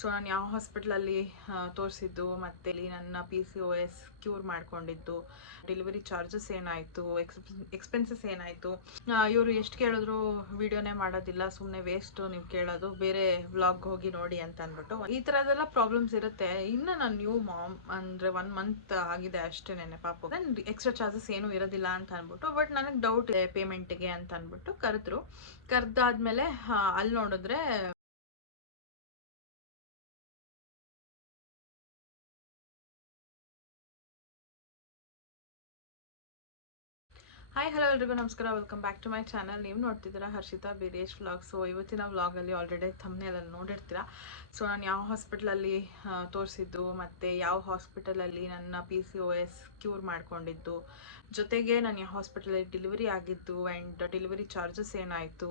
So ನಾನು ಯಾವ ಹಾಸ್ಪಿಟ್ಲಲ್ಲಿ ತೋರಿಸಿದ್ದು ಮತ್ತು ಇಲ್ಲಿ ನನ್ನ PCOS ಕ್ಯೂರ್ ಮಾಡ್ಕೊಂಡಿದ್ದು, ಡೆಲಿವರಿ ಚಾರ್ಜಸ್ ಏನಾಯಿತು, ಎಕ್ಸ್ಪೆನ್ಸಸ್ ಏನಾಯಿತು, ಇವರು ಎಷ್ಟು ಕೇಳಿದ್ರು ವಿಡಿಯೋನೇ ಮಾಡೋದಿಲ್ಲ, ಸುಮ್ಮನೆ ವೇಸ್ಟು ನೀವು ಕೇಳೋದು, ಬೇರೆ ವ್ಲಾಗ್ ಹೋಗಿ ನೋಡಿ ಅಂತ ಅಂದ್ಬಿಟ್ಟು ಈ ಥರದೆಲ್ಲ ಪ್ರಾಬ್ಲಮ್ಸ್ ಇರುತ್ತೆ. ಇನ್ನು ನಾನು ನ್ಯೂ ಮಾಮ್ ಅಂದರೆ 1 ಮಂತ್ ಆಗಿದೆ ಅಷ್ಟೇ ನೆನೆ ಪಾಪು. ಎಕ್ಸ್ಟ್ರಾ ಚಾರ್ಜಸ್ ಏನೂ ಇರೋದಿಲ್ಲ ಅಂತ ಅಂದ್ಬಿಟ್ಟು, ಬಟ್ ನನಗೆ ಡೌಟ್ ಇದೆ ಪೇಮೆಂಟಿಗೆ ಅಂತ ಅಂದ್ಬಿಟ್ಟು ಕರೆದಾದ್ಮೇಲೆ ಅಲ್ಲಿ ನೋಡಿದ್ರೆ ಹಾಯ್ ಹಲೋ ಎಲ್ರಿಗೂ ನಮಸ್ಕಾರ, welcome back to my channel. ನೀವು ನೋಡ್ತಿದ್ದೀರಾ ಹರ್ಷಿತಾ ಬಿರೇಶ್ ವ್ಲಾಗ್. ಸೊ ಇವತ್ತಿನ ವ್ಲಾಗಲ್ಲಿ ಆಲ್ರೆಡಿ ಥಂಬ್ನೇಲಲ್ಲಿ ನೋಡಿರ್ತೀರಾ. ಸೊ ನಾನು ಯಾವ ಹಾಸ್ಪಿಟ್ಲಲ್ಲಿ ತೋರಿಸಿದ್ದು ಮತ್ತು ಯಾವ ಹಾಸ್ಪಿಟಲಲ್ಲಿ ನನ್ನ PCOS ಕ್ಯೂರ್ ಮಾಡ್ಕೊಂಡಿದ್ದು, ಜೊತೆಗೆ ನಾನು ಯಾವ ಹಾಸ್ಪಿಟಲಲ್ಲಿ ಡೆಲಿವರಿ ಆಗಿದ್ದು ಆ್ಯಂಡ್ ಡೆಲಿವರಿ ಚಾರ್ಜಸ್ ಏನಾಯಿತು,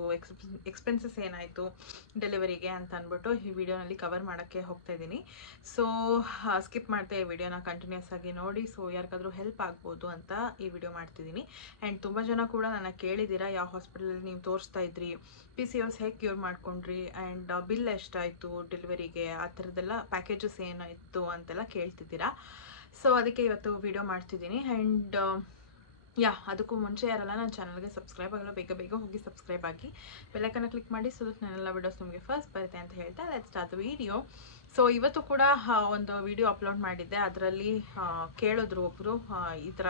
ಎಕ್ಸ್ಪೆನ್ಸಸ್ ಏನಾಯಿತು ಡೆಲಿವರಿಗೆ ಅಂತ ಅಂದ್ಬಿಟ್ಟು ಈ ವಿಡಿಯೋನಲ್ಲಿ ಕವರ್ ಮಾಡೋಕ್ಕೆ ಹೋಗ್ತಾ ಇದ್ದೀನಿ. ಸೊ ಸ್ಕಿಪ್ ಮಾಡ್ತಾ ಈ ವಿಡಿಯೋನ ಕಂಟಿನ್ಯೂಸ್ ಆಗಿ ನೋಡಿ. ಸೊ ಯಾರಿಗಾದ್ರೂ ಹೆಲ್ಪ್ ಆಗ್ಬೋದು ಅಂತ ಈ ವಿಡಿಯೋ ಮಾಡ್ತಿದ್ದೀನಿ. ಆ್ಯಂಡ್ ತುಂಬ ಜನ ಕೂಡ ನನ್ನ ಕೇಳಿದ್ದೀರಾ ಯಾವ ಹಾಸ್ಪಿಟಲಲ್ಲಿ ನೀವು ತೋರಿಸ್ತಾ ಇದ್ರಿ, PCOS ಹೇಗೆ ಕ್ಯೂರ್ ಮಾಡ್ಕೊಂಡ್ರಿ ಆ್ಯಂಡ್ ಬಿಲ್ ಎಷ್ಟಾಯಿತು ಡೆಲಿವರಿಗೆ, ಆ ಥರದ್ದೆಲ್ಲ ಪ್ಯಾಕೇಜಸ್ ಏನಾಯಿತು ಅಂತೆಲ್ಲ ಕೇಳ್ತಿದ್ದೀರಾ. ಸೊ ಅದಕ್ಕೆ ಇವತ್ತು ವಿಡಿಯೋ ಮಾಡ್ತಿದ್ದೀನಿ. ಆ್ಯಂಡ್ ಅದಕ್ಕೂ ಮುಂಚೆ ಯಾರಲ್ಲ ನನ್ನ ಚಾನಲ್ಗೆ ಸಬ್ಸ್ಕ್ರೈಬ್ ಆಗಲ್ಲ, ಬೇಗ ಹೋಗಿ ಸಬ್ಸ್ಕ್ರೈಬ್ ಆಗಿ ಬೆಲ್ಲೈಕನ್ನ ಕ್ಲಿಕ್ ಮಾಡಿ. ಸೊ ದಟ್ ನನ್ನೆಲ್ಲ ವಿಡಿಯೋಸ್ ನಿಮಗೆ ಫಸ್ಟ್ ಬರುತ್ತೆ ಅಂತ ಹೇಳ್ತಾ let's start the video. So ಇವತ್ತು ಕೂಡ ಒಂದು ವಿಡಿಯೋ ಅಪ್ಲೋಡ್ ಮಾಡಿದ್ದೆ. ಅದರಲ್ಲಿ ಕೇಳಿದ್ರು ಒಬ್ಬರು ಈ ಥರ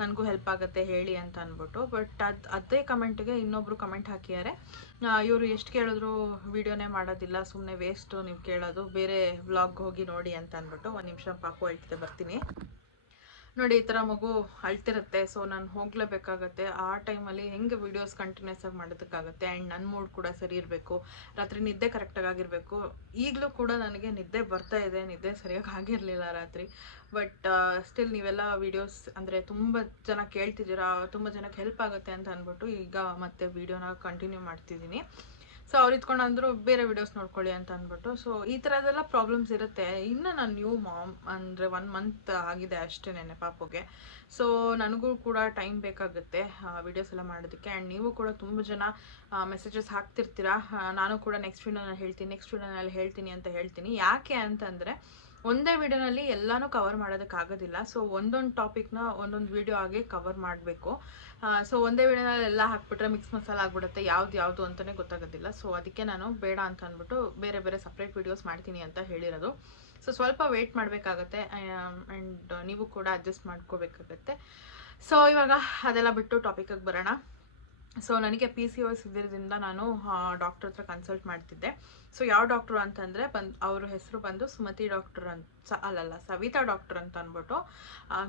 ನನಗೂ ಹೆಲ್ಪ್ ಆಗುತ್ತೆ ಹೇಳಿ ಅಂತ ಅಂದ್ಬಿಟ್ಟು. ಬಟ್ ಅದೇ ಕಮೆಂಟ್ಗೆ ಇನ್ನೊಬ್ರು ಕಮೆಂಟ್ ಹಾಕಿದ್ದಾರೆ, ಇವರು ಎಷ್ಟು ಕೇಳಿದ್ರು ವಿಡಿಯೋನೇ ಮಾಡೋದಿಲ್ಲ, ಸುಮ್ಮನೆ ವೇಸ್ಟು ನೀವು ಕೇಳೋದು, ಬೇರೆ ವ್ಲಾಗ್ ಹೋಗಿ ನೋಡಿ ಅಂತ ಅಂದ್ಬಿಟ್ಟು. ಒಂದು ನಿಮಿಷ ಪಾಪು ಹೇಳ್ತಿದ್ದೆ, ಬರ್ತೀನಿ ನೋಡಿ. ಈ ಥರ ಮಗು ಅಳ್ತಿರುತ್ತೆ. ಸೊ ನಾನು ಹೋಗಲೇಬೇಕಾಗತ್ತೆ. ಆ ಟೈಮಲ್ಲಿ ಹೆಂಗೆ ವೀಡಿಯೋಸ್ ಕಂಟಿನ್ಯೂಸ್ ಆಗಿ ಮಾಡೋದಕ್ಕಾಗುತ್ತೆ. ಆ್ಯಂಡ್ ನನ್ನ ಮೂಡ್ ಕೂಡ ಸರಿ ಇರಬೇಕು, ರಾತ್ರಿ ನಿದ್ದೆ ಕರೆಕ್ಟಾಗಿ ಆಗಿರಬೇಕು. ಈಗಲೂ ಕೂಡ ನನಗೆ ನಿದ್ದೆ ಬರ್ತಾ ಇದೆ, ನಿದ್ದೆ ಸರಿಯಾಗಿ ಆಗಿರಲಿಲ್ಲ ರಾತ್ರಿ. ಬಟ್ ಸ್ಟಿಲ್ ನೀವೆಲ್ಲ ವೀಡಿಯೋಸ್ ಅಂದರೆ ತುಂಬ ಜನ ಕೇಳ್ತಿದ್ದೀರಾ, ತುಂಬ ಜನಕ್ಕೆ ಹೆಲ್ಪ್ ಆಗುತ್ತೆ ಅಂತ ಅಂದ್ಬಿಟ್ಟು ಈಗ ಮತ್ತೆ ವೀಡಿಯೋನ ಕಂಟಿನ್ಯೂ ಮಾಡ್ತಿದ್ದೀನಿ. ಸೊ ಅವ್ರು ಇದ್ಕೊಂಡು ಅಂದರು ಬೇರೆ ವಿಡಿಯೋಸ್ ನೋಡ್ಕೊಳ್ಳಿ ಅಂತ ಅಂದ್ಬಿಟ್ಟು. ಸೊ ಈ ಥರದ್ದೆಲ್ಲ ಪ್ರಾಬ್ಲಮ್ಸ್ ಇರುತ್ತೆ. ಇನ್ನು ನಾನು ನ್ಯೂ ಮಾಮ್ ಅಂದರೆ 1 ಮಂತ್ ಆಗಿದೆ ಅಷ್ಟೇ ನೆನೆ ಪಾಪುಗೆ. ಸೊ ನನಗೂ ಕೂಡ ಟೈಮ್ ಬೇಕಾಗುತ್ತೆ ವಿಡಿಯೋಸ್ ಎಲ್ಲ ಮಾಡೋದಕ್ಕೆ. ಆ್ಯಂಡ್ ನೀವು ಕೂಡ ತುಂಬ ಜನ ಮೆಸೇಜಸ್ ಹಾಕ್ತಿರ್ತೀರಾ. ನಾನು ಕೂಡ ನೆಕ್ಸ್ಟ್ ವಿಡಿಯೋನಲ್ಲಿ ಹೇಳ್ತೀನಿ ಅಂತ ಹೇಳ್ತೀನಿ. ಯಾಕೆ ಅಂತಂದರೆ ಒಂದೇ ವಿಡಿಯೋನಲ್ಲಿ ಎಲ್ಲನೂ ಕವರ್ ಮಾಡೋದಕ್ಕಾಗೋದಿಲ್ಲ. ಸೊ ಒಂದೊಂದು ಟಾಪಿಕ್ನ ಒಂದೊಂದು ವಿಡಿಯೋ ಆಗಿ ಕವರ್ ಮಾಡಬೇಕು. ಸೊ ಒಂದೇ ವಿಡಿಯೋನಲ್ಲಿ ಎಲ್ಲ ಹಾಕ್ಬಿಟ್ರೆ ಮಿಕ್ಸ್ ಮಸಾಲ ಆಗ್ಬಿಡುತ್ತೆ, ಯಾವುದು ಅಂತಲೇ ಗೊತ್ತಾಗೋದಿಲ್ಲ. ಸೊ ಅದಕ್ಕೆ ನಾನು ಬೇಡ ಅಂತ ಅಂದ್ಬಿಟ್ಟು ಬೇರೆ ಸಪ್ರೇಟ್ ವಿಡಿಯೋಸ್ ಮಾಡ್ತೀನಿ ಅಂತ ಹೇಳಿರೋದು. ಸೊ ಸ್ವಲ್ಪ ವೆಯ್ಟ್ ಮಾಡಬೇಕಾಗತ್ತೆ ಆ್ಯಂಡ್ ನೀವು ಕೂಡ ಅಡ್ಜಸ್ಟ್ ಮಾಡ್ಕೋಬೇಕಾಗತ್ತೆ. ಸೊ ಇವಾಗ ಅದೆಲ್ಲ ಬಿಟ್ಟು ಟಾಪಿಕಿಗೆ ಬರೋಣ. ಸೊ ನನಗೆ PCOS ಇದ್ದಿದ್ದರಿಂದ ನಾನು ಡಾಕ್ಟರ್ ಹತ್ರ ಕನ್ಸಲ್ಟ್ ಮಾಡ್ತಿದ್ದೆ. ಸೊ ಯಾವ ಡಾಕ್ಟ್ರು ಅಂತಂದರೆ ಅವ್ರ ಹೆಸರು ಬಂದು ಸುಮತಿ ಡಾಕ್ಟರ್ ಅಂತ ಸವಿತಾ ಡಾಕ್ಟರ್ ಅಂತ ಅಂದ್ಬಿಟ್ಟು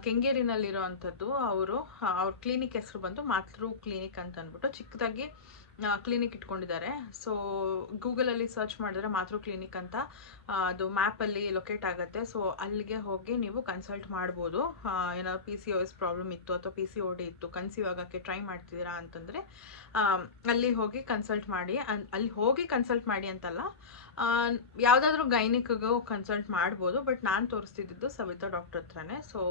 ಕೆಂಗೇರಿನಲ್ಲಿರೋ ಅಂಥದ್ದು. ಅವ್ರ ಕ್ಲಿನಿಕ್ ಹೆಸರು ಬಂದು ಮಾತೃ ಕ್ಲಿನಿಕ್ ಅಂತ ಅಂದ್ಬಿಟ್ಟು ಚಿಕ್ಕದಾಗಿ ಕ್ಲಿನಿಕ್ ಇಟ್ಕೊಂಡಿದ್ದಾರೆ. ಸೊ ಗೂಗಲಲ್ಲಿ ಸರ್ಚ್ ಮಾಡಿದ್ರೆ ಮಾತೃ ಕ್ಲಿನಿಕ್ ಅಂತ ಅದು ಮ್ಯಾಪಲ್ಲಿ ಲೊಕೇಟ್ ಆಗುತ್ತೆ. ಸೊ ಅಲ್ಲಿಗೆ ಹೋಗಿ ನೀವು ಕನ್ಸಲ್ಟ್ ಮಾಡ್ಬೋದು. ಏನಾದ್ರು PCOS ಪ್ರಾಬ್ಲಮ್ ಇತ್ತು ಅಥವಾ PCOD ಇತ್ತು, ಕನ್ಸೀವ್ ಆಗೋಕ್ಕೆ ಟ್ರೈ ಮಾಡ್ತಿದ್ದೀರಾ ಅಂತಂದರೆ ಅಲ್ಲಿ ಹೋಗಿ ಕನ್ಸಲ್ಟ್ ಮಾಡಿ. ಅಲ್ಲಿ ಹೋಗಿ ಕನ್ಸಲ್ಟ್ ಮಾಡಿ ಅಂತಲ್ಲ, ಯಾವುದಾದ್ರೂ ಗೈನಿಕ್ಗೂ ಕನ್ಸಲ್ಟ್ ಮಾಡ್ಬೋದು. ಬಟ್ ನಾನು ತೋರಿಸ್ತಿದ್ದು ಸವಿತಾ ಡಾಕ್ಟರ್ ಹತ್ರನೇ. ಸೊ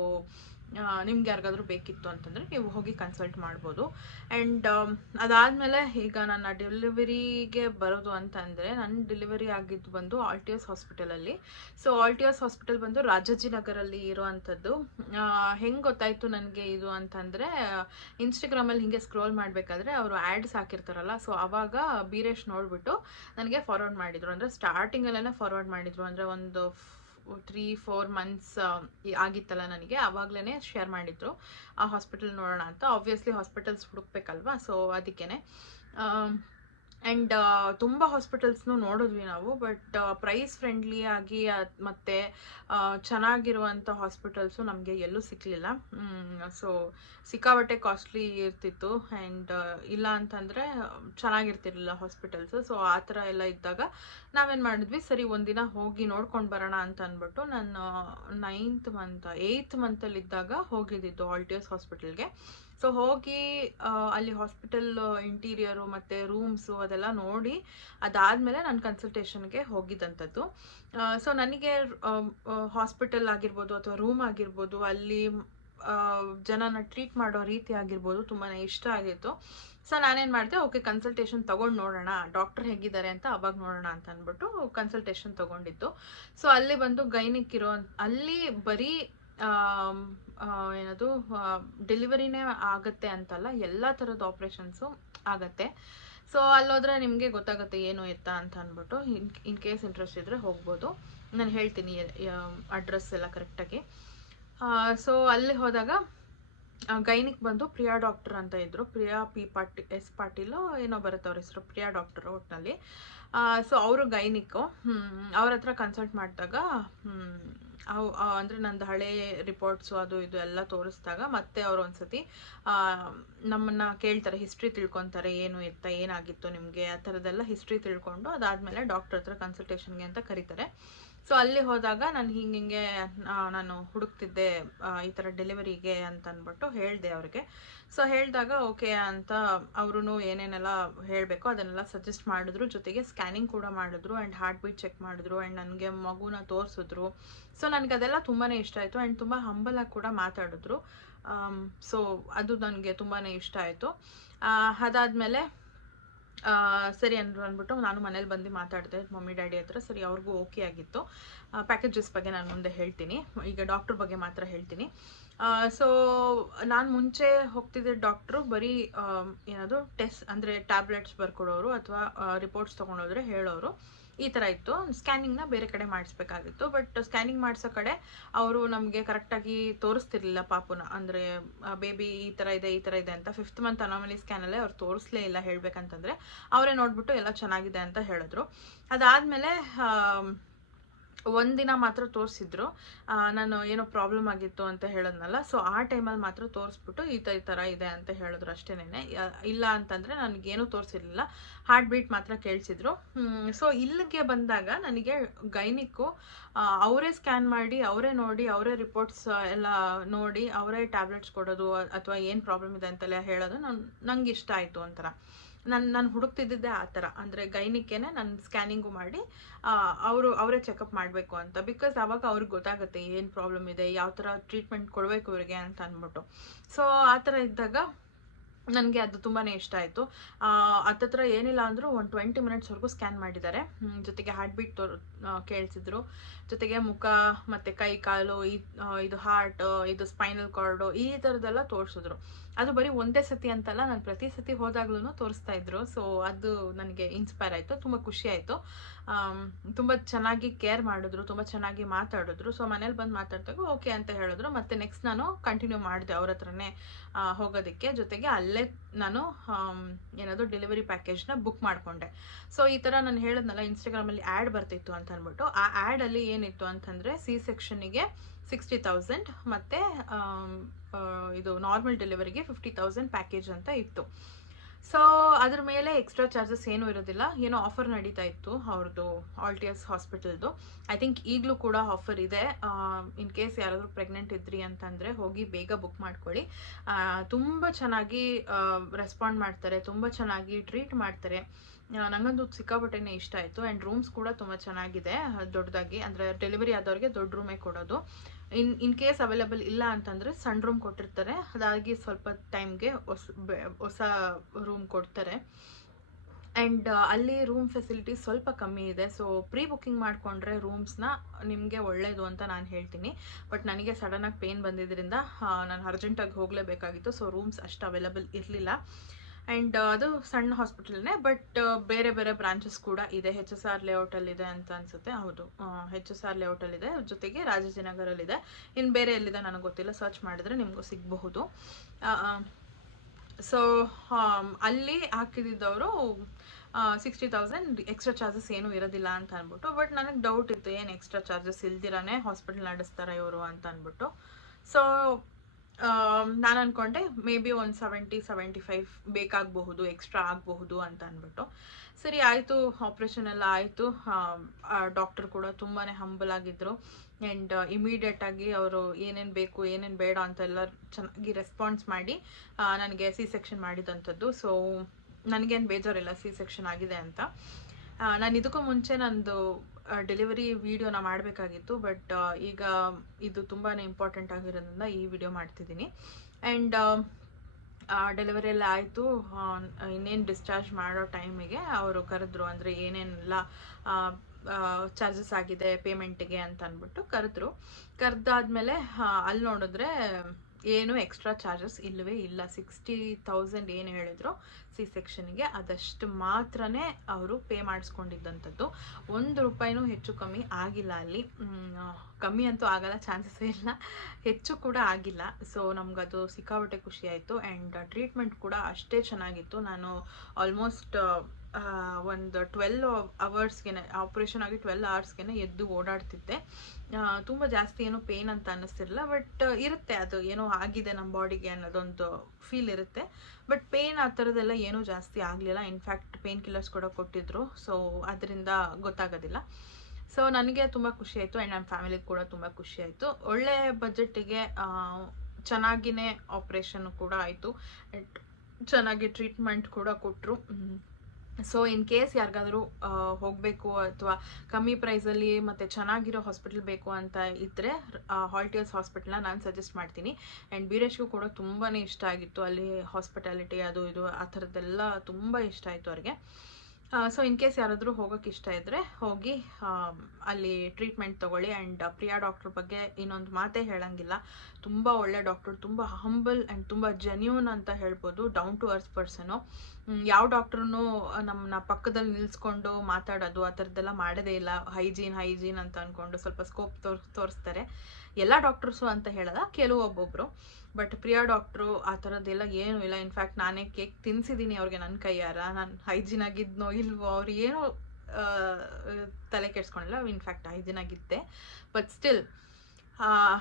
ನಿಮ್ಗೆ ಯಾರಿಗಾದ್ರೂ ಬೇಕಿತ್ತು ಅಂತಂದರೆ ನೀವು ಹೋಗಿ ಕನ್ಸಲ್ಟ್ ಮಾಡ್ಬೋದು. ಆ್ಯಂಡ್ ಅದಾದಮೇಲೆ ಈಗ ನನ್ನ ಡೆಲಿವರಿಗೆ ಬರೋದು ಅಂತಂದರೆ, ನನ್ನ ಡೆಲಿವರಿ ಆಗಿದ್ದು ಬಂದು ಆಲ್ಟಿಯಸ್ ಹಾಸ್ಪಿಟಲಲ್ಲಿ. ಸೊ ಆಲ್ಟಿಯಸ್ ಹಾಸ್ಪಿಟಲ್ ಬಂದು ರಾಜಾಜಿನಗರಲ್ಲಿ ಇರೋವಂಥದ್ದು. ಹೆಂಗೆ ಗೊತ್ತಾಯಿತು ನನಗೆ ಇದು ಅಂತಂದರೆ, ಇನ್ಸ್ಟಾಗ್ರಾಮಲ್ಲಿ ಹಿಂಗೆ ಸ್ಕ್ರೋಲ್ ಮಾಡಬೇಕಾದ್ರೆ ಅವರು ಆ್ಯಡ್ಸ್ ಹಾಕಿರ್ತಾರಲ್ಲ, ಸೊ ಆವಾಗ ಬೀರೇಶ್ ನೋಡಿಬಿಟ್ಟು ನನಗೆ ಫಾರ್ವರ್ಡ್ ಮಾಡಿದರು. ಅಂದರೆ ಸ್ಟಾರ್ಟಿಂಗಲ್ಲೇ ಫಾರ್ವರ್ಡ್ ಮಾಡಿದರು. ಅಂದರೆ ಒಂದು 3-4 ಮಂತ್ಸ್ ಆಗಿತ್ತಲ್ಲ ನನಗೆ, ಆವಾಗಲೇ ಶೇರ್ ಮಾಡಿದ್ರು ಆ ಹಾಸ್ಪಿಟಲ್ ನೋಡೋಣ ಅಂತ. ಆಬ್ವಿಯಸ್ಲಿ ಹಾಸ್ಪಿಟಲ್ಸ್ ಹುಡುಕ್ಬೇಕಲ್ವಾ, ಸೊ ಅದಕ್ಕೇ. ಆ್ಯಂಡ್ ತುಂಬ ಹಾಸ್ಪಿಟಲ್ಸ್ನು ನೋಡಿದ್ವಿ ನಾವು. ಬಟ್ ಪ್ರೈಸ್ ಫ್ರೆಂಡ್ಲಿ ಆಗಿ ಮತ್ತು ಚೆನ್ನಾಗಿರುವಂಥ ಹಾಸ್ಪಿಟಲ್ಸು ನಮಗೆ ಎಲ್ಲೂ ಸಿಕ್ಕಲಿಲ್ಲ. ಸೊ ಸಿಕ್ಕಾಬಟ್ಟೆ ಕಾಸ್ಟ್ಲಿ ಇರ್ತಿತ್ತು. ಆ್ಯಂಡ್ ಇಲ್ಲ ಅಂತಂದರೆ ಚೆನ್ನಾಗಿರ್ತಿರ್ಲಿಲ್ಲ ಹಾಸ್ಪಿಟಲ್ಸು. ಸೊ ಆ ಥರ ಎಲ್ಲ ಇದ್ದಾಗ ನಾವೇನು ಮಾಡಿದ್ವಿ, ಸರಿ ಒಂದಿನ ಹೋಗಿ ನೋಡ್ಕೊಂಡು ಬರೋಣ ಅಂತ ಅಂದ್ಬಿಟ್ಟು ನಾನು 8th ಮಂತಲ್ಲಿದ್ದಾಗ ಹೋಗಿದ್ದಿದ್ದು ಆಲ್ಟಿಯಸ್ ಹಾಸ್ಪಿಟಲ್ಗೆ. ಸೊ ಹೋಗಿ ಅಲ್ಲಿ ಹಾಸ್ಪಿಟಲ್ ಇಂಟೀರಿಯರು ಮತ್ತು ರೂಮ್ಸು ಅದೆಲ್ಲ ನೋಡಿ ಅದಾದಮೇಲೆ ನಾನು ಕನ್ಸಲ್ಟೇಷನ್ಗೆ ಹೋಗಿದ್ದಂಥದ್ದು. ಸೊ ನನಗೆ ಹಾಸ್ಪಿಟಲ್ ಆಗಿರ್ಬೋದು ಅಥವಾ ರೂಮ್ ಆಗಿರ್ಬೋದು, ಅಲ್ಲಿ ಜನನ ಟ್ರೀಟ್ ಮಾಡೋ ರೀತಿ ಆಗಿರ್ಬೋದು ತುಂಬಾ ಇಷ್ಟ ಆಗಿತ್ತು. ಸೊ ನಾನೇನು ಮಾಡಿದೆ, ಓಕೆ ಕನ್ಸಲ್ಟೇಷನ್ ತೊಗೊಂಡು ನೋಡೋಣ, ಡಾಕ್ಟರ್ ಹೇಗಿದ್ದಾರೆ ಅಂತ ಅವಾಗ ನೋಡೋಣ ಅಂತ ಅಂದ್ಬಿಟ್ಟು ಕನ್ಸಲ್ಟೇಷನ್ ತೊಗೊಂಡಿದ್ದು. ಸೊ ಅಲ್ಲಿ ಬಂದು ಗೈನಿಕ್ ಇರೋ ಅಲ್ಲಿ ಬರೀ ಏನದು ಡೆಲಿವರಿನೇ ಆಗುತ್ತೆ ಅಂತಲ್ಲ, ಎಲ್ಲ ಥರದ ಆಪ್ರೇಷನ್ಸು ಆಗತ್ತೆ. ಸೊ ಅಲ್ಲೋದ್ರೆ ನಿಮಗೆ ಗೊತ್ತಾಗುತ್ತೆ ಏನು ಎತ್ತ ಅಂತ ಅಂದ್ಬಿಟ್ಟು. ಇನ್ ಕೇಸ್ ಇಂಟ್ರೆಸ್ಟ್ ಇದ್ದರೆ ಹೋಗ್ಬೋದು, ನಾನು ಹೇಳ್ತೀನಿ ಅಡ್ರೆಸ್ ಎಲ್ಲ ಕರೆಕ್ಟಾಗಿ. ಸೊ ಅಲ್ಲಿ ಹೋದಾಗ ಗೈನಿಕ್ ಬಂದು ಪ್ರಿಯಾ ಡಾಕ್ಟರ್ ಅಂತ ಇದ್ರು, ಪ್ರಿಯಾ ಎಸ್ ಪಾಟೀಲ್ ಏನೋ ಬರುತ್ತೆ ಅವ್ರ ಹೆಸರು, ಪ್ರಿಯಾ ಡಾಕ್ಟರ್ ಒಟ್ಟಿನಲ್ಲಿ. ಸೊ ಅವರು ಗೈನಿಕ್ಕು. ಅವ್ರ ಹತ್ರ ಕನ್ಸಲ್ಟ್ ಮಾಡಿದಾಗ ಅಂದರೆ ನಂದು ಹಳೆ ರಿಪೋರ್ಟ್ಸು ಅದು ಇದು ಎಲ್ಲ ತೋರಿಸಿದಾಗ ಮತ್ತೆ ಅವರು ಒಂದ್ಸತಿ ನಮ್ಮನ್ನು ಕೇಳ್ತಾರೆ, ಹಿಸ್ಟ್ರಿ ತಿಳ್ಕೊತಾರೆ, ಏನು ಎತ್ತ ಏನಾಗಿತ್ತು ನಿಮಗೆ ಆ ಥರದ್ದೆಲ್ಲ ಹಿಸ್ಟ್ರಿ ತಿಳ್ಕೊಂಡು ಅದಾದಮೇಲೆ ಡಾಕ್ಟರ್ ಹತ್ರ ಕನ್ಸಲ್ಟೇಷನ್ಗೆ ಅಂತ ಕರೀತಾರೆ. ಸೊ ಅಲ್ಲಿ ಹೋದಾಗ ನಾನು ಹಿಂಗೆ ನಾನು ಹುಡುಕ್ತಿದ್ದೆ ಈ ಥರ ಡೆಲಿವರಿಗೆ ಅಂತ ಅಂದ್ಬಿಟ್ಟು ಹೇಳಿದೆ ಅವ್ರಿಗೆ. ಸೊ ಹೇಳಿದಾಗ ಓಕೆ ಅಂತ ಅವರು ಏನೇನೆಲ್ಲ ಹೇಳಬೇಕು ಅದನ್ನೆಲ್ಲ ಸಜೆಸ್ಟ್ ಮಾಡಿದ್ರು, ಜೊತೆಗೆ ಸ್ಕ್ಯಾನಿಂಗ್ ಕೂಡ ಮಾಡಿದ್ರು ಆ್ಯಂಡ್ ಹಾರ್ಟ್ ಬೀಟ್ ಚೆಕ್ ಮಾಡಿದ್ರು ಆ್ಯಂಡ್ ನನಗೆ ಮಗುನ ತೋರಿಸಿದ್ರು. ಸೊ ನನಗೆ ಅದೆಲ್ಲ ತುಂಬಾ ಇಷ್ಟ ಆಯಿತು ಆ್ಯಂಡ್ ತುಂಬ ಹಂಬಲಾಗಿ ಕೂಡ ಮಾತಾಡಿದ್ರು. ಸೊ ಅದು ನನಗೆ ತುಂಬಾ ಇಷ್ಟ ಆಯಿತು. ಅದಾದಮೇಲೆ ಸರಿ ಅಂದ್ಬಿಟ್ಟು ನಾನು ಮನೇಲಿ ಬಂದು ಮಾತಾಡಿದೆ ಮಮ್ಮಿ ಡ್ಯಾಡಿ ಹತ್ರ. ಸರಿ ಅವ್ರಿಗೂ ಓಕೆ ಆಗಿತ್ತು. ಪ್ಯಾಕೇಜಸ್ ಬಗ್ಗೆ ನಾನು ಮುಂದೆ ಹೇಳ್ತೀನಿ, ಈಗ ಡಾಕ್ಟ್ರ್ ಬಗ್ಗೆ ಮಾತ್ರ ಹೇಳ್ತೀನಿ. ಸೊ ನಾನು ಮುಂಚೆ ಹೋಗ್ತಿದ್ದೆ ಡಾಕ್ಟ್ರು ಬರೀ ಏನದು ಟೆಸ್ಟ್ ಅಂದರೆ ಟ್ಯಾಬ್ಲೆಟ್ಸ್ ಬರ್ಕೊಡೋರು ಅಥವಾ ರಿಪೋರ್ಟ್ಸ್ ತೊಗೊಂಡೋದ್ರೆ ಹೇಳೋರು, ಈ ಥರ ಇತ್ತು. ಸ್ಕ್ಯಾನಿಂಗ್ನ ಬೇರೆ ಕಡೆ ಮಾಡಿಸ್ಬೇಕಾಗಿತ್ತು. ಬಟ್ ಸ್ಕ್ಯಾನಿಂಗ್ ಮಾಡಿಸೋ ಕಡೆ ಅವರು ನಮಗೆ ಕರೆಕ್ಟಾಗಿ ತೋರಿಸ್ತಿರ್ಲಿಲ್ಲ ಪಾಪುನ, ಅಂದರೆ ಬೇಬಿ ಈ ಥರ ಇದೆ ಈ ಥರ ಇದೆ ಅಂತ. 5th ಮಂತ್ ಅನಾಮಲಿ ಸ್ಕ್ಯಾನಲ್ಲೇ ಅವ್ರು ತೋರಿಸ್ಲೇ ಇಲ್ಲ ಹೇಳಬೇಕಂತಂದರೆ. ಅವರೇ ನೋಡಿಬಿಟ್ಟು ಎಲ್ಲ ಚೆನ್ನಾಗಿದೆ ಅಂತ ಹೇಳಿದ್ರು. ಅದಾದಮೇಲೆ ಒಂದಿನ ಮಾತ್ರ ತೋರಿಸಿದ್ರು, ನಾನು ಏನೋ ಪ್ರಾಬ್ಲಮ್ ಆಗಿತ್ತು ಅಂತ ಹೇಳಿದ್ನಲ್ಲ. ಸೊ ಆ ಟೈಮಲ್ಲಿ ಮಾತ್ರ ತೋರಿಸ್ಬಿಟ್ಟು ಈ ಥರ ಇದೆ ಅಂತ ಹೇಳಿದ್ರು ಅಷ್ಟೇನೆ. ಇಲ್ಲ ಅಂತಂದರೆ ನನಗೇನೂ ತೋರಿಸಿರ್ಲಿಲ್ಲ, ಹಾರ್ಟ್ ಬೀಟ್ ಮಾತ್ರ ಕೇಳಿಸಿದ್ರು. ಸೊ ಇಲ್ಲಿಗೆ ಬಂದಾಗ ನನಗೆ ಗೈನಿಕ್ಕು ಅವರೇ ಸ್ಕ್ಯಾನ್ ಮಾಡಿ, ಅವರೇ ನೋಡಿ, ಅವರೇ ರಿಪೋರ್ಟ್ಸ್ ಎಲ್ಲ ನೋಡಿ, ಅವರೇ ಟ್ಯಾಬ್ಲೆಟ್ಸ್ ಕೊಡೋದು ಅಥವಾ ಏನು ಪ್ರಾಬ್ಲಮ್ ಇದೆ ಅಂತೆಲ್ಲ ಹೇಳೋದು ನಂಗೆ ಇಷ್ಟ ಆಯಿತು ಒಂಥರ. ನಾನು ಹುಡುಕ್ತಿದ್ದೆ ಆ ಥರ, ಅಂದರೆ ಗೈನಿಕ್ಕೇನೆ ನಾನು ಸ್ಕ್ಯಾನಿಂಗು ಮಾಡಿ ಅವರೇ ಚೆಕಪ್ ಮಾಡಬೇಕು ಅಂತ. ಬಿಕಾಸ್ ಆವಾಗ ಅವ್ರಿಗೆ ಗೊತ್ತಾಗುತ್ತೆ ಏನು ಪ್ರಾಬ್ಲಮ್ ಇದೆ, ಯಾವ ಥರ ಟ್ರೀಟ್ಮೆಂಟ್ ಕೊಡಬೇಕು ಇವರಿಗೆ ಅಂತ ಅಂದ್ಬಿಟ್ಟು. ಸೊ ಆ ಥರ ಇದ್ದಾಗ ನನಗೆ ಅದು ತುಂಬಾ ಇಷ್ಟ ಆಯಿತು. ಹತ್ತತ್ರ ಏನಿಲ್ಲ ಅಂದರೂ ಒಂದು 20 ಮಿನಿಟ್ಸ್ವರೆಗೂ ಸ್ಕ್ಯಾನ್ ಮಾಡಿದ್ದಾರೆ. ಜೊತೆಗೆ ಹಾರ್ಟ್ ಬೀಟ್ ಕೇಳಿಸಿದ್ರು, ಜೊತೆಗೆ ಮುಖ ಮತ್ತು ಕೈ ಕಾಲು, ಇದು ಹಾರ್ಟ್, ಇದು ಸ್ಪೈನಲ್ ಕಾರ್ಡು, ಈ ಥರದ್ದೆಲ್ಲ ತೋರಿಸಿದ್ರು. ಅದು ಬರೀ ಒಂದೇ ಸತಿ ಅಂತಲ್ಲ, ನಾನು ಪ್ರತಿ ಸತಿ ಹೋದಾಗ್ಲೂ ತೋರಿಸ್ತಾ ಇದ್ರು. ಸೊ ಅದು ನನಗೆ ಇನ್ಸ್ಪೈರ್ ಆಯಿತು, ತುಂಬ ಖುಷಿ ಆಯಿತು. ತುಂಬ ಚೆನ್ನಾಗಿ ಕೇರ್ ಮಾಡಿದ್ರು, ತುಂಬ ಚೆನ್ನಾಗಿ ಮಾತಾಡಿದ್ರು. ಸೊ ಮನೇಲಿ ಬಂದು ಮಾತಾಡ್ದಾಗ ಓಕೆ ಅಂತ ಹೇಳಿದ್ರು. ಮತ್ತು ನೆಕ್ಸ್ಟ್ ನಾನು ಕಂಟಿನ್ಯೂ ಮಾಡಿದೆ ಅವ್ರ ಹತ್ರನೇ ಹೋಗೋದಕ್ಕೆ. ಜೊತೆಗೆ ಅಲ್ಲೇ ನಾನು ಏನದು ಡೆಲಿವರಿ ಪ್ಯಾಕೇಜ್ನ ಬುಕ್ ಮಾಡಿಕೊಂಡೆ. ಸೊ ಈ ಥರ ನಾನು ಹೇಳಿದ್ನಲ್ಲ ಇನ್ಸ್ಟಾಗ್ರಾಮಲ್ಲಿ ಆ್ಯಡ್ ಬರ್ತಿತ್ತು ಅಂತ ಅಂದ್ಬಿಟ್ಟು, ಆ ಆ್ಯಡಲ್ಲಿ ಏನಿತ್ತು ಅಂತಂದರೆ C-ಸೆಕ್ಷನಿಗೆ 60,000 ಮತ್ತು ಇದು ನಾರ್ಮಲ್ ಡೆಲಿವರಿಗೆ 50,000 ಪ್ಯಾಕೇಜ್ ಅಂತ ಇತ್ತು. ಸೊ ಅದ್ರ ಮೇಲೆ ಎಕ್ಸ್ಟ್ರಾ ಚಾರ್ಜಸ್ ಏನೂ ಇರೋದಿಲ್ಲ. ಏನೋ ಆಫರ್ ನಡೀತಾ ಇತ್ತು ಅವ್ರದ್ದು, ಆಲ್ಟಿಯಸ್ ಹಾಸ್ಪಿಟಲ್ದು. ಐ ಥಿಂಕ್ ಈಗಲೂ ಕೂಡ ಆಫರ್ ಇದೆ. ಇನ್ ಕೇಸ್ ಯಾರಾದರೂ ಪ್ರೆಗ್ನೆಂಟ್ ಇದ್ರಿ ಅಂತಂದರೆ ಹೋಗಿ ಬೇಗ ಬುಕ್ ಮಾಡ್ಕೊಳ್ಳಿ. ತುಂಬ ಚೆನ್ನಾಗಿ ರೆಸ್ಪಾಂಡ್ ಮಾಡ್ತಾರೆ, ತುಂಬ ಚೆನ್ನಾಗಿ ಟ್ರೀಟ್ ಮಾಡ್ತಾರೆ. ನನಗಂತೂ ಸಿಕ್ಕಾಪಟ್ಟೆನೇ ಇಷ್ಟ ಆಯಿತು. ಆ್ಯಂಡ್ ರೂಮ್ಸ್ ಕೂಡ ತುಂಬ ಚೆನ್ನಾಗಿದೆ, ದೊಡ್ಡದಾಗಿ. ಅಂದರೆ ಡೆಲಿವರಿ ಆದವ್ರಿಗೆ ದೊಡ್ಡ ರೂಮೇ ಕೊಡೋದು. ಇನ್ ಕೇಸ್ ಅವೈಲೇಬಲ್ ಇಲ್ಲ ಅಂತಂದರೆ ಸಣ್ಣ ರೂಮ್ ಕೊಟ್ಟಿರ್ತಾರೆ, ಅದಾಗಿ ಸ್ವಲ್ಪ ಟೈಮ್ಗೆ ಹೊಸ ರೂಮ್ ಕೊಡ್ತಾರೆ. ಆ್ಯಂಡ್ ಅಲ್ಲಿ ರೂಮ್ ಫೆಸಿಲಿಟಿ ಸ್ವಲ್ಪ ಕಮ್ಮಿ ಇದೆ. ಸೊ ಪ್ರೀ ಬುಕ್ಕಿಂಗ್ ಮಾಡಿಕೊಂಡ್ರೆ ರೂಮ್ಸ್ನ ನಿಮಗೆ ಒಳ್ಳೆಯದು ಅಂತ ನಾನು ಹೇಳ್ತೀನಿ. ಬಟ್ ನನಗೆ ಸಡನ್ನಾಗಿ ಪೇನ್ ಬಂದಿದ್ದರಿಂದ ನಾನು ಅರ್ಜೆಂಟಾಗಿ ಹೋಗಲೇಬೇಕಾಗಿತ್ತು. ಸೊ ರೂಮ್ಸ್ ಅಷ್ಟು ಅವೈಲೇಬಲ್ ಇರಲಿಲ್ಲ. ಆ್ಯಂಡ್ ಅದು ಸಣ್ಣ ಹಾಸ್ಪಿಟಲ್ನೇ, ಬಟ್ ಬೇರೆ ಬೇರೆ ಬ್ರಾಂಚಸ್ ಕೂಡ ಇದೆ. HSR ಲೇಔಟಲ್ಲಿದೆ ಅಂತ ಅನಿಸುತ್ತೆ. ಹೌದು, HSR ಲೇಔಟಲ್ಲಿದೆ, ಜೊತೆಗೆ ರಾಜಾಜಿನಗರಲ್ಲಿದೆ. ಇನ್ನು ಬೇರೆ ಎಲ್ಲಿದೆ ನನಗೆ ಗೊತ್ತಿಲ್ಲ, ಸರ್ಚ್ ಮಾಡಿದ್ರೆ ನಿಮಗೂ ಸಿಗಬಹುದು. ಸೊ ಅಲ್ಲಿ ಹಾಕಿದ್ದವರು 60,000 ಎಕ್ಸ್ಟ್ರಾ ಚಾರ್ಜಸ್ ಏನೂ ಇರೋದಿಲ್ಲ ಅಂತ ಅಂದ್ಬಿಟ್ಟು. ಬಟ್ ನನಗೆ ಡೌಟ್ ಇತ್ತು, ಏನು ಎಕ್ಸ್ಟ್ರಾ ಚಾರ್ಜಸ್ ಇಲ್ದಿರಾನೆ ಹಾಸ್ಪಿಟಲ್ ನಡೆಸ್ತಾರೆ ಇವರು ಅಂತ ಅಂದ್ಬಿಟ್ಟು. ಸೊ ನಾನು ಅಂದ್ಕೊಂಡೆ ಮೇ ಬಿ ಒಂದು 70-75 ಬೇಕಾಗಬಹುದು, ಎಕ್ಸ್ಟ್ರಾ ಆಗಬಹುದು ಅಂತ ಅಂದ್ಬಿಟ್ಟು. ಸರಿ ಆಯಿತು, ಆಪ್ರೇಷನ್ ಎಲ್ಲ ಆಯಿತು. ಡಾಕ್ಟರ್ ಕೂಡ ತುಂಬಾ ಹಂಬಲ್ ಆಗಿದ್ದರು. ಆ್ಯಂಡ್ ಇಮಿಡಿಯೇಟಾಗಿ ಅವರು ಏನೇನು ಬೇಕು ಏನೇನು ಬೇಡ ಅಂತೆಲ್ಲ ಚೆನ್ನಾಗಿ ರೆಸ್ಪಾನ್ಸ್ ಮಾಡಿ ನನಗೆ C-ಸೆಕ್ಷನ್ ಮಾಡಿದಂಥದ್ದು. ಸೊ ನನಗೇನು ಬೇಜಾರಿಲ್ಲ C-ಸೆಕ್ಷನ್ ಆಗಿದೆ ಅಂತ. ನಾನು ಇದಕ್ಕೂ ಮುಂಚೆ ನಂದು ಡೆಲಿವರಿ ವಿಡಿಯೋನ ಮಾಡಬೇಕಾಗಿತ್ತು, ಬಟ್ ಈಗ ಇದು ತುಂಬಾ ಇಂಪಾರ್ಟೆಂಟ್ ಆಗಿರೋದ್ರಿಂದ ಈ ವಿಡಿಯೋ ಮಾಡ್ತಿದ್ದೀನಿ. ಆ್ಯಂಡ್ ಡೆಲಿವರಿ ಎಲ್ಲ ಆಯಿತು. ಇನ್ನೇನು ಡಿಸ್ಚಾರ್ಜ್ ಮಾಡೋ ಟೈಮಿಗೆ ಅವರು ಕರೆದ್ರು, ಅಂದರೆ ಏನೇನೆಲ್ಲ ಚಾರ್ಜಸ್ ಆಗಿದೆ ಪೇಮೆಂಟಿಗೆ ಅಂತ ಅಂದ್ಬಿಟ್ಟು ಕರೆದಾದ್ಮೇಲೆ ಅಲ್ಲಿ ನೋಡಿದ್ರೆ ಏನು ಎಕ್ಸ್ಟ್ರಾ ಚಾರ್ಜಸ್ ಇಲ್ಲವೇ ಇಲ್ಲ. 60,000 ಏನು ಹೇಳಿದ್ರು ಸಿ ಸೆಕ್ಷನ್ಗೆ ಅದಷ್ಟು ಮಾತ್ರನೇ ಅವರು ಪೇ ಮಾಡಿಸ್ಕೊಂಡಿದ್ದಂಥದ್ದು. 1 ರೂಪಾಯಿನೂ ಹೆಚ್ಚು ಕಮ್ಮಿ ಆಗಿಲ್ಲ ಅಲ್ಲಿ. ಕಮ್ಮಿ ಅಂತೂ ಆಗಲ್ಲ, ಚಾನ್ಸಸ್ಸೇ ಇಲ್ಲ, ಹೆಚ್ಚು ಕೂಡ ಆಗಿಲ್ಲ. ಸೊ ನಮಗದು ಸಿಕ್ಕಾಪಟ್ಟೆ ಖುಷಿ ಆಯಿತು. ಆ್ಯಂಡ್ ಟ್ರೀಟ್ಮೆಂಟ್ ಕೂಡ ಅಷ್ಟೇ ಚೆನ್ನಾಗಿತ್ತು. ನಾನು ಆಲ್ಮೋಸ್ಟ್ ಒಂದು 12 ಅವರ್ಸ್ಗೆ ಆಪ್ರೇಷನ್ ಆಗಿ 12 ಅವರ್ಸ್ಗೆ ಎದ್ದು ಓಡಾಡ್ತಿದ್ದೆ. ತುಂಬ ಜಾಸ್ತಿ ಏನೋ ಪೇನ್ ಅಂತ ಅನ್ನಿಸ್ತಿರಲಿಲ್ಲ, ಬಟ್ ಇರುತ್ತೆ, ಅದು ಏನೋ ಆಗಿದೆ ನಮ್ಮ ಬಾಡಿಗೆ ಅನ್ನೋದೊಂದು ಫೀಲ್ ಇರುತ್ತೆ. ಬಟ್ ಪೇನ್ ಆ ಥರದ್ದೆಲ್ಲ ಏನೂ ಜಾಸ್ತಿ ಆಗಲಿಲ್ಲ. ಇನ್ಫ್ಯಾಕ್ಟ್ ಪೇನ್ ಕಿಲ್ಲರ್ಸ್ ಕೂಡ ಕೊಟ್ಟಿದ್ರು, ಸೊ ಅದರಿಂದ ಗೊತ್ತಾಗೋದಿಲ್ಲ. ಸೊ ನನಗೆ ತುಂಬ ಖುಷಿ ಆಯಿತು ಆ್ಯಂಡ್ ನಮ್ಮ ಫ್ಯಾಮಿಲಿಗೆ ಕೂಡ ತುಂಬ ಖುಷಿ ಆಯಿತು. ಒಳ್ಳೆ ಬಜೆಟ್ಟಿಗೆ ಚೆನ್ನಾಗಿಯೇ ಆಪ್ರೇಷನ್ ಕೂಡ ಆಯಿತು, ಚೆನ್ನಾಗಿ ಟ್ರೀಟ್ಮೆಂಟ್ ಕೂಡ ಕೊಟ್ಟರು. ಸೊ ಇನ್ ಕೇಸ್ ಯಾರಿಗಾದರೂ ಹೋಗಬೇಕು ಅಥವಾ ಕಮ್ಮಿ ಪ್ರೈಸಲ್ಲಿ ಮತ್ತು ಚೆನ್ನಾಗಿರೋ ಹಾಸ್ಪಿಟಲ್ ಬೇಕು ಅಂತ ಇದ್ದರೆ ಹಾಲ್ಟಿಯರ್ಸ್ ಹಾಸ್ಪಿಟಲ್ನ ನಾನು ಸಜೆಸ್ಟ್ ಮಾಡ್ತೀನಿ. ಆ್ಯಂಡ್ ವೀರೇಶ್ಗೂ ಕೂಡ ತುಂಬಾ ಇಷ್ಟ ಆಗಿತ್ತು, ಅಲ್ಲಿ ಹಾಸ್ಪಿಟಾಲಿಟಿ ಅದು ಇದು ಆ ಥರದ್ದೆಲ್ಲ ತುಂಬ ಇಷ್ಟ ಆಯಿತು ಅವ್ರಿಗೆ. ಸೊ ಇನ್ ಕೇಸ್ ಯಾರಾದರೂ ಹೋಗೋಕ್ಕೆ ಇಷ್ಟ ಇದ್ದರೆ ಹೋಗಿ ಅಲ್ಲಿ ಟ್ರೀಟ್ಮೆಂಟ್ ತೊಗೊಳ್ಳಿ. ಆ್ಯಂಡ್ ಪ್ರಿಯಾ ಡಾಕ್ಟ್ರ್ ಬಗ್ಗೆ ಇನ್ನೊಂದು ಮಾತೇ ಹೇಳೋಂಗಿಲ್ಲ. ತುಂಬ ಒಳ್ಳೆ ಡಾಕ್ಟ್ರು, ತುಂಬ ಹಂಬಲ್ ಆ್ಯಂಡ್ ತುಂಬ ಜೆನ್ಯೂನ್ ಅಂತ ಹೇಳ್ಬೋದು. Down to earth person. ಯಾವ ಡಾಕ್ಟ್ರೂ ನಮ್ಮನ್ನ ಪಕ್ಕದಲ್ಲಿ ನಿಲ್ಲಿಸ್ಕೊಂಡು ಮಾತಾಡೋದು ಆ ಥರದ್ದೆಲ್ಲ ಮಾಡೋದೇ ಇಲ್ಲ. ಹೈಜೀನ್ ಅಂತ ಅಂದ್ಕೊಂಡು ಸ್ವಲ್ಪ ಸ್ಕೋಪ್ ತೋರಿಸ್ತಾರೆ. ಎಲ್ಲ ಡಾಕ್ಟರ್ಸು ಅಂತ ಹೇಳೋಲ್ಲ, ಒಬ್ಬೊಬ್ಬರು. ಬಟ್ ಪ್ರಿಯಾ ಡಾಕ್ಟ್ರು ಆ ಥರದ್ದೆಲ್ಲ ಏನೂ ಇಲ್ಲ. ಇನ್ಫ್ಯಾಕ್ಟ್ ನಾನೇ ಕೇಕ್ ತಿನ್ನಿಸಿದ್ದೀನಿ ಅವ್ರಿಗೆ ನನ್ನ ಕೈಯಾರ. ನಾನು ಹೈಜೀನ್ ಆಗಿದ್ನೋ ಇಲ್ವೋ ಅವ್ರು ಏನೋ ತಲೆ ಕೆಡ್ಸ್ಕೊಂಡಿಲ್ಲ. ಇನ್ಫ್ಯಾಕ್ಟ್ ಹೈಜೀನ್ ಆಗಿದ್ದೆ, ಬಟ್ ಸ್ಟಿಲ್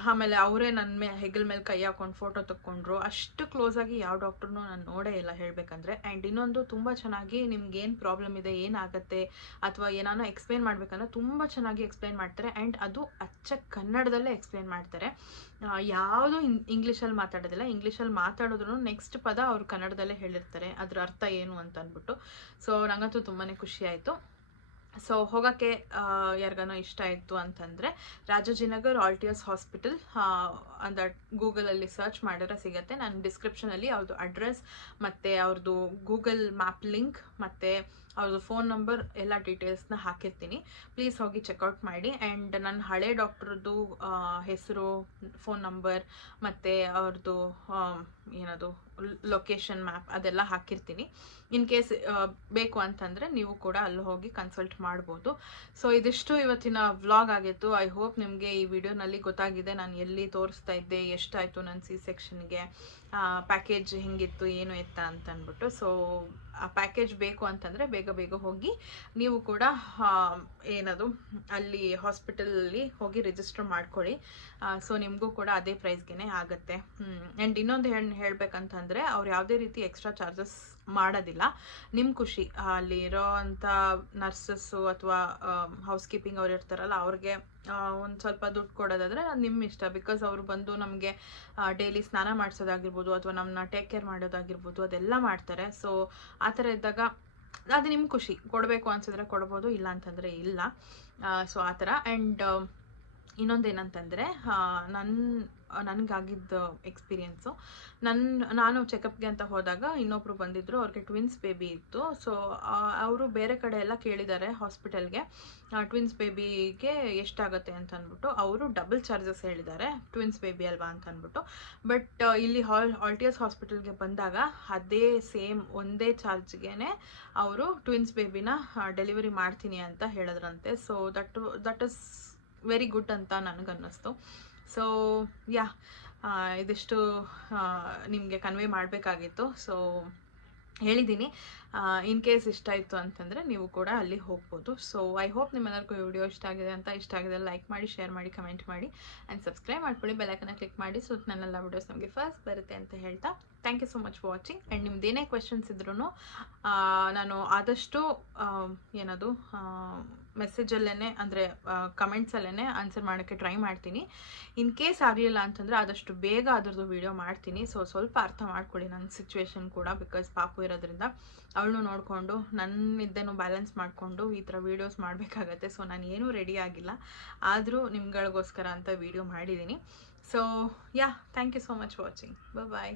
ಆಮೇಲೆ ಅವರೇ ನನ್ನ ಹೆಗಲ ಮೇಲೆ ಕೈ ಹಾಕೊಂಡು ಫೋಟೋ ತಕ್ಕೊಂಡ್ರು. ಅಷ್ಟು ಕ್ಲೋಸಾಗಿ ಯಾವ ಡಾಕ್ಟ್ರನ್ನೂ ನಾನು ನೋಡೇ ಇಲ್ಲ ಹೇಳಬೇಕಂದ್ರೆ. ಆ್ಯಂಡ್ ಇನ್ನೊಂದು ತುಂಬ ಚೆನ್ನಾಗಿ ನಿಮ್ಗೆ ಏನು ಪ್ರಾಬ್ಲಮ್ ಇದೆ, ಏನಾಗುತ್ತೆ ಅಥವಾ ಏನಾನ ಎಕ್ಸ್ಪ್ಲೇನ್ ಮಾಡಬೇಕಂದ್ರೆ ತುಂಬ ಚೆನ್ನಾಗಿ ಎಕ್ಸ್ಪ್ಲೇನ್ ಮಾಡ್ತಾರೆ. ಆ್ಯಂಡ್ ಅದು ಅಚ್ಚ ಕನ್ನಡದಲ್ಲೇ ಎಕ್ಸ್ಪ್ಲೇನ್ ಮಾಡ್ತಾರೆ. ಯಾವುದೂ ಇಂಗ್ಲೀಷಲ್ಲಿ ಮಾತಾಡೋದಿಲ್ಲ. ಇಂಗ್ಲೀಷಲ್ಲಿ ಮಾತಾಡಿದ್ರು ನೆಕ್ಸ್ಟ್ ಪದ ಅವರು ಕನ್ನಡದಲ್ಲೇ ಹೇಳಿರ್ತಾರೆ, ಅದ್ರ ಅರ್ಥ ಏನು ಅಂತ ಅಂದ್ಬಿಟ್ಟು. ಸೊ ನನಗಂತೂ ತುಂಬಾ ಖುಷಿ ಆಯಿತು. ಸೊ ಹೋಗೋಕ್ಕೆ ಯಾರಿಗಾನೋ ಇಷ್ಟ ಆಯಿತು ಅಂತಂದರೆ ರಾಜಾಜಿನಗರ್ ಆಲ್ಟಿಯರ್ಸ್ ಹಾಸ್ಪಿಟಲ್ ಅಂತ ಗೂಗಲಲ್ಲಿ ಸರ್ಚ್ ಮಾಡಿದ್ರೆ ಸಿಗುತ್ತೆ. ನಾನು ಡಿಸ್ಕ್ರಿಪ್ಷನಲ್ಲಿ ಅವ್ರದ್ದು ಅಡ್ರೆಸ್ ಮತ್ತು ಅವ್ರದ್ದು ಗೂಗಲ್ ಮ್ಯಾಪ್ ಲಿಂಕ್ ಮತ್ತು ಅವ್ರದ್ದು ಫೋನ್ ನಂಬರ್ ಎಲ್ಲ ಡೀಟೇಲ್ಸ್ನ ಹಾಕಿರ್ತೀನಿ. ಪ್ಲೀಸ್ ಹೋಗಿ ಚೆಕ್ಔಟ್ ಮಾಡಿ. ಆ್ಯಂಡ್ ನನ್ನ ಹಳೆ ಡಾಕ್ಟ್ರದ್ದು ಹೆಸರು, ಫೋನ್ ನಂಬರ್ ಮತ್ತು ಅವ್ರದ್ದು ಏನದು ಲೊಕೇಶನ್ ಮ್ಯಾಪ್ ಅದೆಲ್ಲ ಹಾಕಿರ್ತೀನಿ. ಇನ್ ಕೇಸ್ ಬೇಕು ಅಂತಂದರೆ ನೀವು ಕೂಡ ಅಲ್ಲಿ ಹೋಗಿ ಕನ್ಸಲ್ಟ್ ಮಾಡ್ಬೋದು. ಸೊ ಇದಿಷ್ಟು ಇವತ್ತಿನ ವ್ಲಾಗ್ ಆಗಿತ್ತು. ಐ ಹೋಪ್ ನಿಮಗೆ ಈ ವಿಡಿಯೋನಲ್ಲಿ ಗೊತ್ತಾಗಿದೆ ನಾನು ಎಲ್ಲಿ ತೋರಿಸ್ತಾ ಇದ್ದೆ, ಎಷ್ಟಾಯಿತು ನನ್ನ ಸಿ ಸೆಕ್ಷನ್ಗೆ, ಪ್ಯಾಕೇಜ್ ಹೆಂಗಿತ್ತು, ಏನು ಎತ್ತ ಅಂತ ಅಂದ್ಬಿಟ್ಟು. ಸೊ ಆ ಪ್ಯಾಕೇಜ್ ಬೇಕು ಅಂತಂದರೆ ಬೇಗ ಹೋಗಿ ನೀವು ಕೂಡ ಏನದು ಅಲ್ಲಿ ಹಾಸ್ಪಿಟಲಲ್ಲಿ ಹೋಗಿ ರಿಜಿಸ್ಟರ್ ಮಾಡ್ಕೊಳ್ಳಿ. ಸೊ ನಿಮಗೂ ಕೂಡ ಅದೇ ಪ್ರೈಸ್ಗೆ ಆಗುತ್ತೆ. ಆ್ಯಂಡ್ ಇನ್ನೊಂದು ಹೇಳಬೇಕಂತಂದರೆ ಅವ್ರು ಯಾವುದೇ ರೀತಿ ಎಕ್ಸ್ಟ್ರಾ ಚಾರ್ಜಸ್ ಮಾಡೋದಿಲ್ಲ. ನಿಮ್ಮ ಖುಷಿ, ಅಲ್ಲಿರೋ ಅಂಥ ನರ್ಸಸ್ಸು ಅಥವಾ ಹೌಸ್ ಕೀಪಿಂಗ್ ಅವ್ರು ಇರ್ತಾರಲ್ಲ ಅವ್ರಿಗೆ ಒಂದು ಸ್ವಲ್ಪ ದುಡ್ಡು ಕೊಡೋದಾದರೆ ಅದು ನಿಮ್ಮ ಇಷ್ಟ. ಬಿಕಾಸ್ ಅವರು ಬಂದು ನಮಗೆ ಡೈಲಿ ಸ್ನಾನ ಮಾಡಿಸೋದಾಗಿರ್ಬೋದು ಅಥವಾ ನಮ್ಮನ್ನ ಟೇಕ್ ಕೇರ್ ಮಾಡೋದಾಗಿರ್ಬೋದು ಅದೆಲ್ಲ ಮಾಡ್ತಾರೆ. ಸೊ ಆ ಥರ ಇದ್ದಾಗ ಅದು ನಿಮ್ಮ ಖುಷಿ, ಕೊಡಬೇಕು ಅನ್ಸಿದ್ರೆ ಕೊಡ್ಬೋದು, ಇಲ್ಲ ಅಂತಂದರೆ ಇಲ್ಲ. ಸೊ ಆ ಥರ. ಆ್ಯಂಡ್ ಇನ್ನೊಂದೇನಂತಂದರೆ ನನಗಾಗಿದ್ದ ಎಕ್ಸ್ಪೀರಿಯೆನ್ಸು, ನಾನು ಚೆಕಪ್ಗೆ ಅಂತ ಹೋದಾಗ ಇನ್ನೊಬ್ಬರು ಬಂದಿದ್ದರು, ಅವ್ರಿಗೆ ಟ್ವಿನ್ಸ್ ಬೇಬಿ ಇತ್ತು. ಸೊ ಅವರು ಬೇರೆ ಕಡೆ ಎಲ್ಲ ಕೇಳಿದ್ದಾರೆ ಹಾಸ್ಪಿಟಲ್ಗೆ ಟ್ವಿನ್ಸ್ ಬೇಬಿಗೆ ಎಷ್ಟಾಗುತ್ತೆ ಅಂತ ಅಂದ್ಬಿಟ್ಟು. ಅವರು ಡಬಲ್ ಚಾರ್ಜಸ್ ಹೇಳಿದ್ದಾರೆ, ಟ್ವಿನ್ಸ್ ಬೇಬಿ ಅಲ್ವಾ ಅಂತ ಅಂದ್ಬಿಟ್ಟು. ಬಟ್ ಇಲ್ಲಿ ಆಲ್ಟಿಯರ್ಸ್ ಹಾಸ್ಪಿಟಲ್ಗೆ ಬಂದಾಗ ಅದೇ ಸೇಮ್ ಒಂದೇ ಚಾರ್ಜ್ಗೆ ಅವರು ಟ್ವಿನ್ಸ್ ಬೇಬಿನ ಡೆಲಿವರಿ ಮಾಡ್ತೀನಿ ಅಂತ ಹೇಳಿದ್ರಂತೆ. So that is very good ಅಂತ ನನಗನ್ನಿಸ್ತು. ಸೊ ಯಾ ಇದಿಷ್ಟು ನಿಮಗೆ ಕನ್ವೆ ಮಾಡಬೇಕಾಗಿತ್ತು. ಸೊ ಹೇಳಿದ್ದೀನಿ. ಇನ್ ಕೇಸ್ ಇಷ್ಟ ಆಯಿತು ಅಂತಂದರೆ ನೀವು ಕೂಡ ಅಲ್ಲಿ ಹೋಗ್ಬೋದು. ಸೊ ಐ ಹೋಪ್ ನಿಮ್ಮೆಲ್ಲರಿಗೂ ಈ ವಿಡಿಯೋ ಇಷ್ಟ ಆಗಿದೆ ಲೈಕ್ ಮಾಡಿ, ಶೇರ್ ಮಾಡಿ, ಕಮೆಂಟ್ ಮಾಡಿ ಆ್ಯಂಡ್ ಸಬ್ಸ್ಕ್ರೈಬ್ ಮಾಡ್ಕೊಳ್ಳಿ. ಬೆಲ್ಲೈಕನ್ನ ಕ್ಲಿಕ್ ಮಾಡಿ. ಸೊ ನನ್ನೆಲ್ಲ ವಿಡಿಯೋಸ್ ನಮಗೆ ಫಸ್ಟ್ ಬರುತ್ತೆ ಅಂತ ಹೇಳ್ತಾ thank you so much for watching. And ನಿಮ್ದೇನೇ ಕ್ವೆಶನ್ಸ್ ಇದ್ರೂ ನಾನು ಆದಷ್ಟು ಏನದು ಮೆಸೇಜಲ್ಲೇ ಅಂದರೆ ಕಮೆಂಟ್ಸಲ್ಲೇ ಆನ್ಸರ್ ಮಾಡೋಕ್ಕೆ ಟ್ರೈ ಮಾಡ್ತೀನಿ. ಇನ್ ಕೇಸ್ ಆಗಲಿಲ್ಲ ಅಂತಂದರೆ ಆದಷ್ಟು ಬೇಗ ಅದರದ್ದು ವೀಡಿಯೋ ಮಾಡ್ತೀನಿ. ಸೊ ಸ್ವಲ್ಪ ಅರ್ಥ ಮಾಡ್ಕೊಳ್ಳಿ ನನ್ನ ಸಿಚುವೇಶನ್ ಕೂಡ, ಬಿಕಾಸ್ ಪಾಪು ಇರೋದ್ರಿಂದ ಅವಳನ್ನು ನೋಡಿಕೊಂಡು ನನ್ನಿದ್ದೇನು ಬ್ಯಾಲೆನ್ಸ್ ಮಾಡಿಕೊಂಡು ಈ ಥರ ವೀಡಿಯೋಸ್ ಮಾಡಬೇಕಾಗತ್ತೆ. ಸೊ ನಾನು ಏನೂ ರೆಡಿ ಆಗಿಲ್ಲ, ಆದರೂ ನಿಮ್ಗಳಿಗೋಸ್ಕರ ಅಂತ ವೀಡಿಯೋ ಮಾಡಿದ್ದೀನಿ. So yeah thank you so much watching. Bye.